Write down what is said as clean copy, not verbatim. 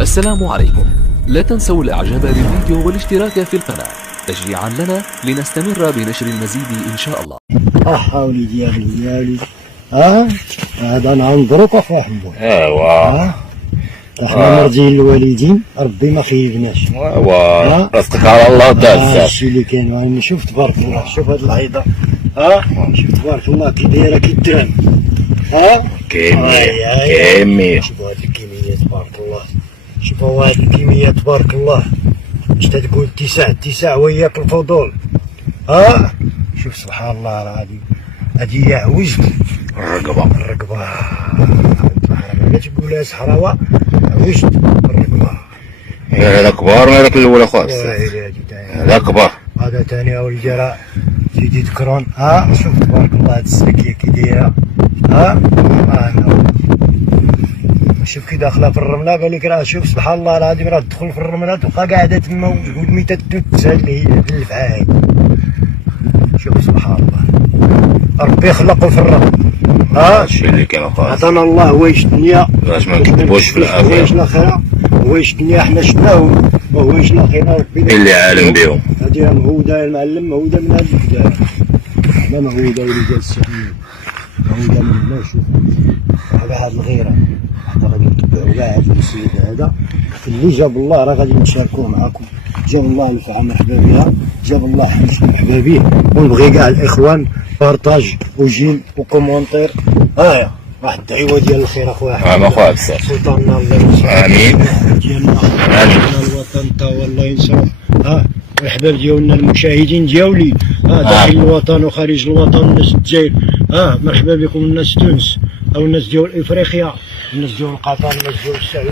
السلام عليكم. لا تنسوا الاعجاب بالفيديو والاشتراك في القناة تشجيعا لنا لنستمر بنشر المزيد ان شاء الله. وليدي يا وليدي هذا ننظرك اخويا حمود. ايوا احنا مرضيين الوالدين، ربي ما خيبناش. ايوا رزقك على الله دار. هادشي اللي كاين. شوف تبارك الله، شوف هاد العيضه. شوف تبارك الله كي دايره كي الدرهم. كمية شوفوا هاد الكمية تبارك الله، شوفوا هاد الكمية تبارك الله. اش تقول تسع وياك الفضول. شوف سبحان الله العظيم. هادي هي عوجت الرقبة ما تقولها صحراوة، عوجت الرقبة. هذا كبار من هذاك الاول اخويا. هذا كبار. هذا تاني اوليدي راه سيدي ذكرون. شوف تبارك الله هاد السلكية كي دايرة. شوف كي داخله في الرمله، قال لك راه شوف سبحان الله العظيم، راه تدخل في الرمله تبقى قاعده تما والميته تتسال هي الفعايل. شوف سبحان الله، ربي خلقه في الرمل. هادشي اللي كاين اخويا. عطانا الله هوايش الدنيا باش ما نكذبوش في هوايش الاخير. الاخره. هوايش الدنيا حنا شفناهم، وهوايش الاخره ربي اللي عالم بهم. هادي مهوده المعلم، مهوده من هاد البدايه. حنا مهوده وليدات السحيين، مهوده من هنا. شوف هاد الغيره حتى غادي نتبعو كاع هاد السيد هذا اللي جاب الله، راه غادي نشاركوه معاكم. جاب الله الفعه مرحبا بها، جاب الله حمش مرحبا به. ونبغي كاع الاخوان بارطاج وجيم وكومونتير. واحد الدعوه ديال الخير اخويا. اخويا بصح. سلطاننا الله ينصرو. امين. ديالنا الوطن تا والله ينصرو. الأحباب ديالنا المشاهدين ديالي، داخل الوطن وخارج الوطن، الناس الجزائر. مرحبا بكم الناس تونس، او الناس ديال افريقيا، الناس ديال قطر، الناس ديال السعوديه.